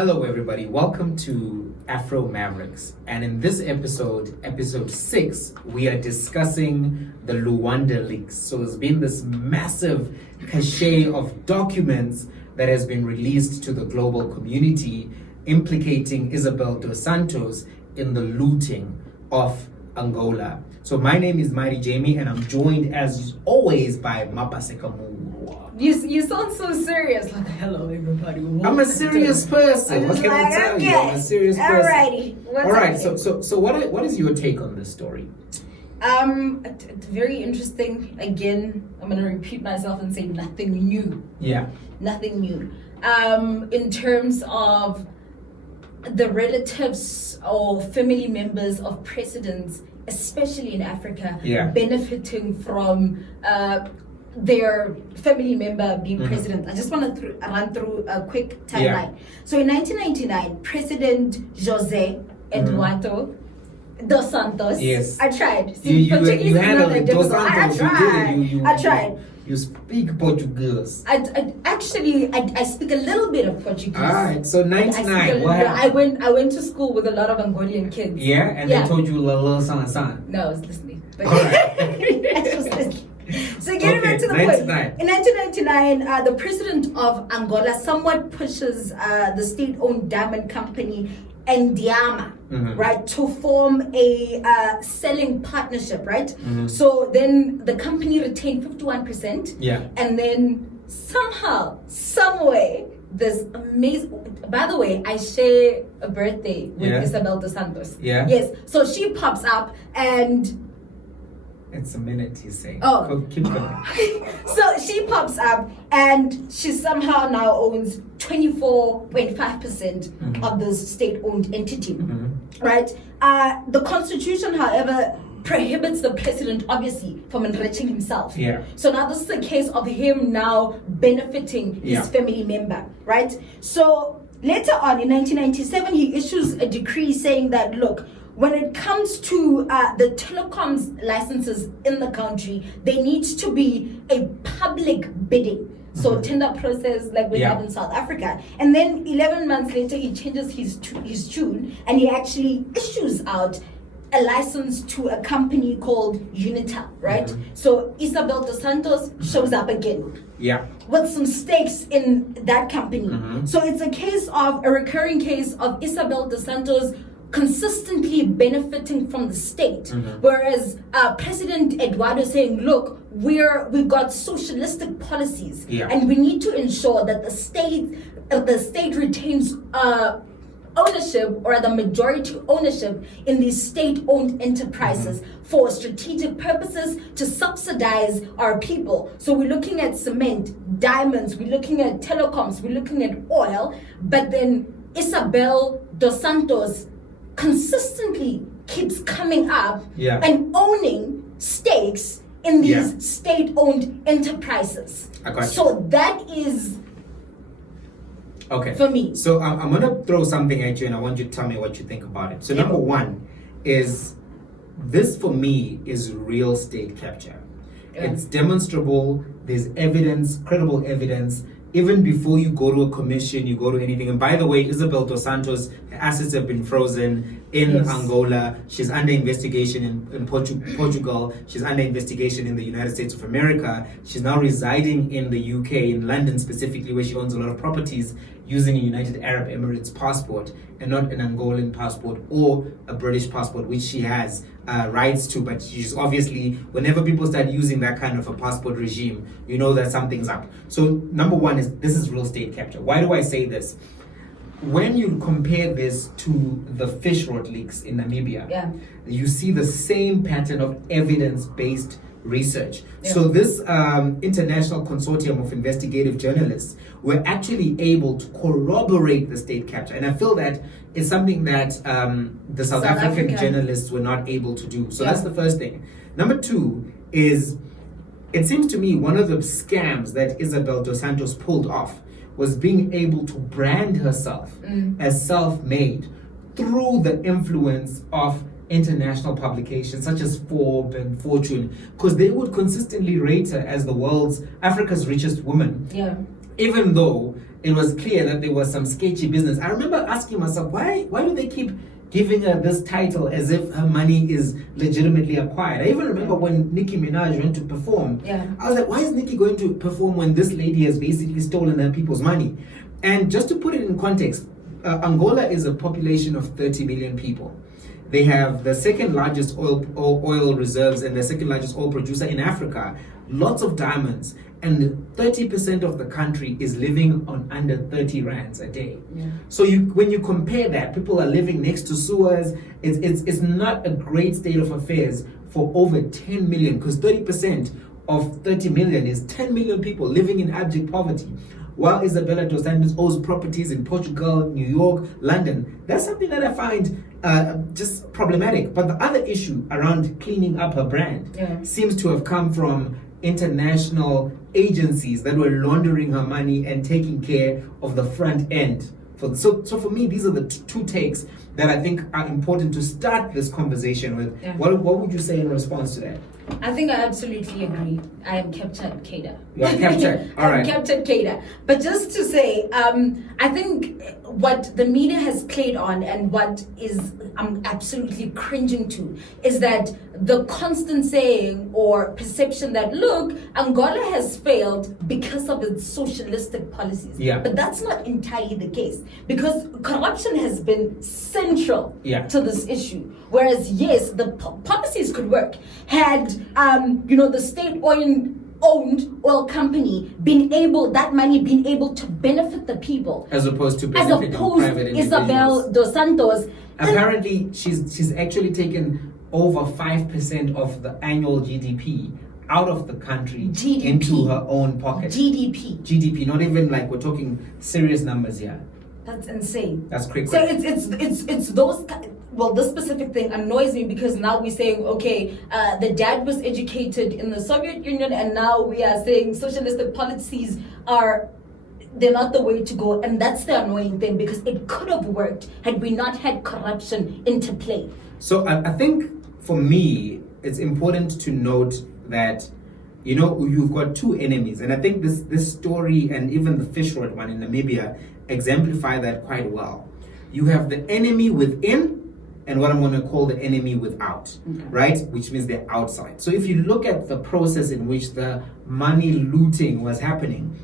Hello, everybody. Welcome to Afro Mavericks. And in this episode, episode 6, we are discussing the Luanda leaks. So there's been this massive cache of documents that has been released to the global community implicating Isabel Dos Santos in the looting of Angola. So my name is Mighty Jamie, and I'm joined as always by Mapaseka Murwa. You sound so serious. Like, hello everybody. I'm a serious person. What can I tell you? I'm a serious person. Alrighty. All right. So what is your take on this story? It's very interesting. Again, I'm gonna repeat myself and say nothing new. Yeah. Nothing new. In terms of the relatives or family members of presidents, especially in Africa, benefiting from their family member being president. I just want to run through a quick timeline. So in 1999, President José Eduardo Dos Santos. Yes. I tried. You handled it. Dos I Santos. tried. I tried. You speak Portuguese. I speak a little bit of Portuguese. All right. So 99. I went to school with a lot of Angolan kids. Yeah, and they told you la la san. No, I was listening. But all right. I was listening. So getting back to the 99. point. In 1999, the president of Angola somewhat pushes the state-owned diamond company Ndiama, right, to form a selling partnership, right? So then the company retained 51%. Yeah. And then somehow, some way, this amazing. By the way, I share a birthday with Isabel Dos Santos. Yeah. Yes. So she pops up and. It's a minute, you say. Oh. Keep going. So she pops up and she somehow now owns 24.5% of the state-owned entity, right? The constitution, however, prohibits the president, obviously, from enriching himself. Yeah. So now this is a case of him now benefiting his family member, right? So later on in 1997, he issues a decree saying that, look, when it comes to the telecoms licenses in the country, there needs to be a public bidding. So tender process like we have in South Africa. And then 11 months later, he changes his tune and he actually issues out a license to a company called Unitel, right? So Isabel Dos Santos shows up again. Yeah. With some stakes in that company. So it's a recurring case of Isabel Dos Santos consistently benefiting from the state, whereas President Eduardo is saying, look, we've got socialistic policies, and we need to ensure that the state retains ownership or the majority ownership in these state-owned enterprises for strategic purposes to subsidize our people. So we're looking at cement, diamonds, we're looking at telecoms, we're looking at oil, but then Isabel Dos Santos consistently keeps coming up and owning stakes in these state-owned enterprises. So that is for me. So I'm going to throw something at you and I want you to tell me what you think about it. So number one is, this for me is real state capture. It's demonstrable. There's evidence, credible evidence. Even before you go to a commission, you go to anything. And by the way, Isabel Dos Santos, her assets have been frozen in Angola. She's under investigation in Portugal. She's under investigation in the United States of America. She's now residing in the UK, in London specifically, where she owns a lot of properties using a United Arab Emirates passport and not an Angolan passport or a British passport, which she has rights to. But she's obviously, whenever people start using that kind of a passport regime, you know that something's up. So number one is, this is real state capture. Why do I say this? When you compare this to the fish rot leaks in Namibia, you see the same pattern of evidence-based research. So this international consortium of investigative journalists were actually able to corroborate the state capture. And I feel that it's something that the South African journalists were not able to do. So that's the first thing. Number two is, it seems to me one of the scams that Isabel Dos Santos pulled off was being able to brand herself as self-made through the influence of international publications such as Forbes and Fortune, because they would consistently rate her as Africa's richest woman. Yeah. Even though it was clear that there was some sketchy business. I remember asking myself, why do they keep giving her this title as if her money is legitimately acquired? I even remember when Nicki Minaj went to perform. I was like, why is Nicki going to perform when this lady has basically stolen her people's money? And just to put it in context, Angola is a population of 30 million people. They have the second largest oil reserves and the second largest oil producer in Africa. Lots of diamonds. And 30% of the country is living on under 30 rands a day. So when you compare that, people are living next to sewers. It's not a great state of affairs for over 10 million, because 30% of 30 million is 10 million people living in abject poverty. While Isabel Dos Santos owns properties in Portugal, New York, London. That's something that I find just problematic. But the other issue around cleaning up her brand seems to have come from international agencies that were laundering her money and taking care of the front end. So for me, these are the two takes that I think are important to start this conversation with. What would you say in response to that? I think I absolutely agree. I am Captain Kada. You are Captain. All right. I'm Captain Kada. But just to say, I think what the media has played on and what is I'm absolutely cringing to is that the constant saying or perception that, look, Angola has failed because of its socialistic policies. But that's not entirely the case, because corruption has been central to this issue. Whereas, yes, the policies could work had, the state-owned oil company that money been able to benefit the people. As opposed to benefiting private individuals. Isabel Dos Santos. Apparently, she's actually taken over 5% of the annual GDP out of the country into her own pocket. GDP, not even like we're talking serious numbers here. That's insane. That's crazy. So it's those. Well, this specific thing annoys me because now we're saying, okay, the dad was educated in the Soviet Union, and now we are saying socialistic policies they're not the way to go. And that's the annoying thing, because it could have worked had we not had corruption into play. So I think for me, it's important to note that, you've got two enemies. And I think this story and even the fish rod one in Namibia exemplify that quite well. You have the enemy within and what I'm going to call the enemy without, right? Which means they're outside. So if you look at the process in which the money looting was happening,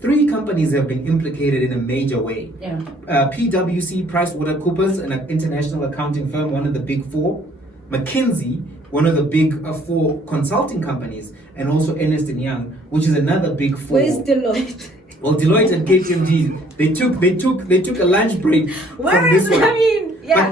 3 companies have been implicated in a major way. PwC, PricewaterhouseCoopers, an international accounting firm, one of the big 4. McKinsey, one of the big 4 consulting companies, and also Ernst & Young, which is another big 4. Where's Deloitte? Well, Deloitte and KPMG, they took a lunch break from this one.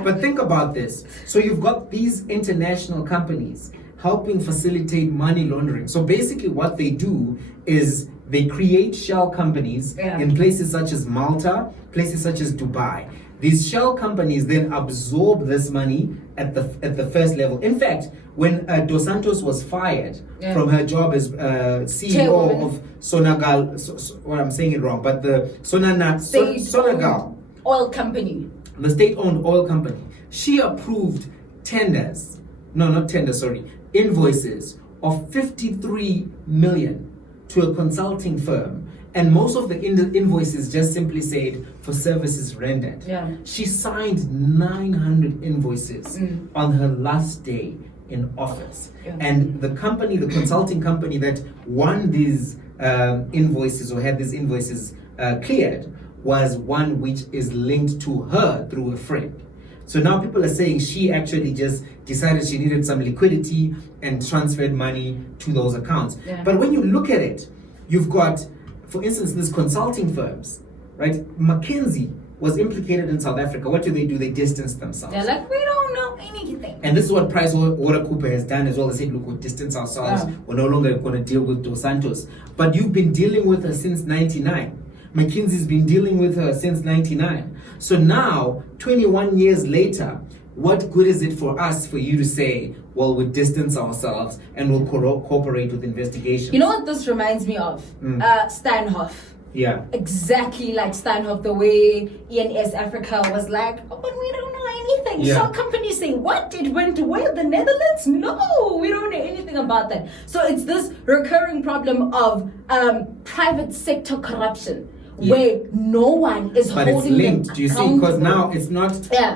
But think about this. So you've got these international companies helping facilitate money laundering. So basically what they do is they create shell companies in places such as Malta, places such as Dubai. These shell companies then absorb this money at the first level. In fact, when Dos Santos was fired from her job as CEO of Sonagal, well, I'm saying it wrong, but the Sonagal oil company, the state-owned oil company, she approved invoices of 53 million to a consulting firm, and most of the invoices just simply said for services rendered. She signed 900 invoices on her last day in office, and the consulting company that won these invoices or had these invoices cleared was one which is linked to her through a friend. So now people are saying she actually just decided she needed some liquidity and transferred money to those accounts. But when you look at it, you've got, for instance, these consulting firms, right? McKinsey was implicated in South Africa. What do? They distance themselves. They're like, we don't know anything. And this is what PricewaterhouseCoopers has done as well. They said, look, we'll distance ourselves. We're no longer going to deal with Dos Santos. But you've been dealing with her since 99. McKinsey's been dealing with her since 99. So now, 21 years later, what good is it for us for you to say, well, we distance ourselves and we'll cooperate with investigations? You know what this reminds me of? Steinhoff. Exactly like Steinhoff, the way ENS Africa was like, oh, but we don't know anything. Some companies say, what? It went to where? The Netherlands? No, we don't know anything about that. So it's this recurring problem of private sector corruption, where no one is but holding it's linked. them Do you see? Because accountable. now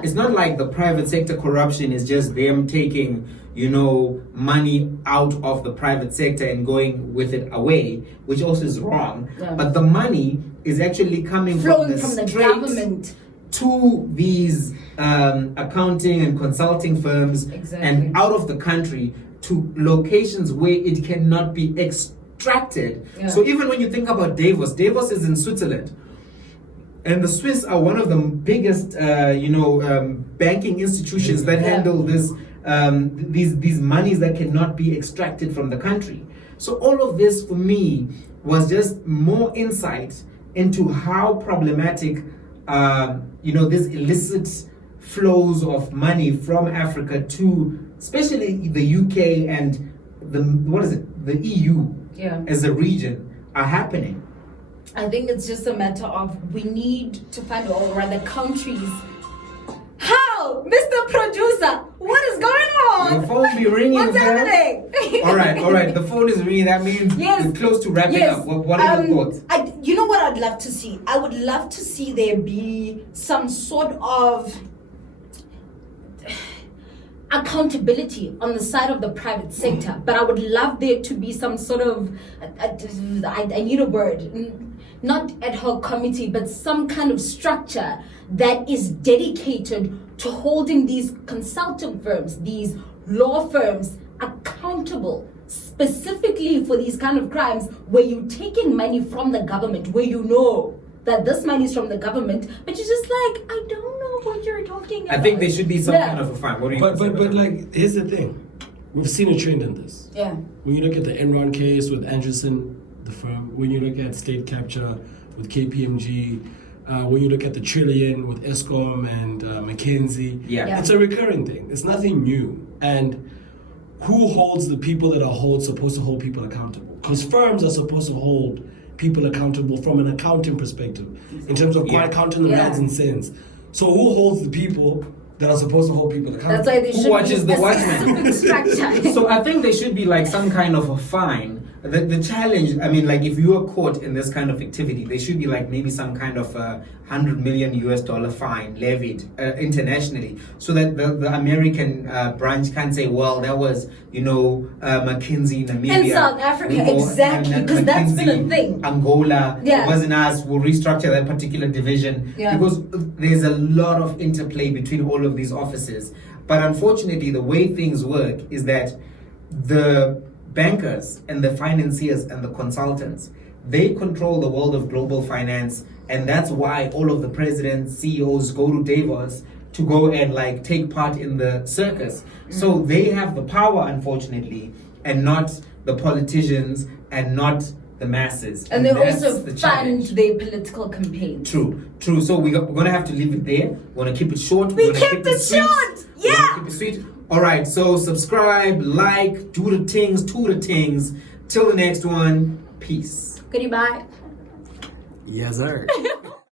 it's not like the private sector corruption is just them taking, money out of the private sector and going with it away, which also is wrong. But the money is actually flowing from the government to these accounting and consulting firms and out of the country to locations where it cannot be extracted. So even when you think about Davos is in Switzerland. And the Swiss are one of the biggest, banking institutions that handle this, these monies that cannot be extracted from the country. So all of this for me was just more insight into how problematic, this illicit flows of money from Africa to, especially the UK and the EU as a region are happening. I think it's just a matter of we need to find, or rather countries. How? Mr. Producer, what is going on? The phone be ringing. What's happening? All right. The phone is ringing. That means we're close to wrapping up. What are your thoughts? You know what I'd love to see? I would love to see there be some sort of accountability on the side of the private sector, but I would love there to be some sort of I need a word, not ad hoc committee, but some kind of structure that is dedicated to holding these consulting firms, these law firms accountable specifically for these kind of crimes where you're taking money from the government, where you know that this money is from the government, but you're just like, I don't know what you're talking about. I think there should be some kind of a fine. What do you But like, here's the thing. We've seen a trend in this. Yeah. When you look at the Enron case with Anderson, the firm, when you look at state capture with KPMG, when you look at the trillion with Eskom and McKinsey, it's a recurring thing. It's nothing new. And who holds the people that are supposed to hold people accountable? Because firms are supposed to hold people accountable from an accounting perspective, in terms of accounting the rands and cents. So who holds the people that are supposed to hold people accountable? That's why they should Who watches be the watchman? structure. So I think there should be like some kind of a fine. The challenge, I mean, like if you are caught in this kind of activity, there should be like maybe some kind of $100 million fine levied internationally, so that the American branch can't say, well, that was McKinsey, Namibia, in South Africa, exactly, because that's been a thing. Angola, it wasn't us. We'll restructure that particular division because there's a lot of interplay between all of these offices. But unfortunately, the way things work is that the bankers and the financiers and the consultants, they control the world of global finance, and that's why all of the presidents, CEOs go to Davos to go and like take part in the circus. So they have the power, unfortunately, and not the politicians and not the masses. And they that's also the fund challenge. their political campaigns. True. So we're going to have to leave it there. We're going to keep it short. We We're gonna kept keep it sweet. short. We're Yeah. gonna keep it sweet. All right. So subscribe, like, do the things. Till the next one. Peace. Goodbye. Yes, sir.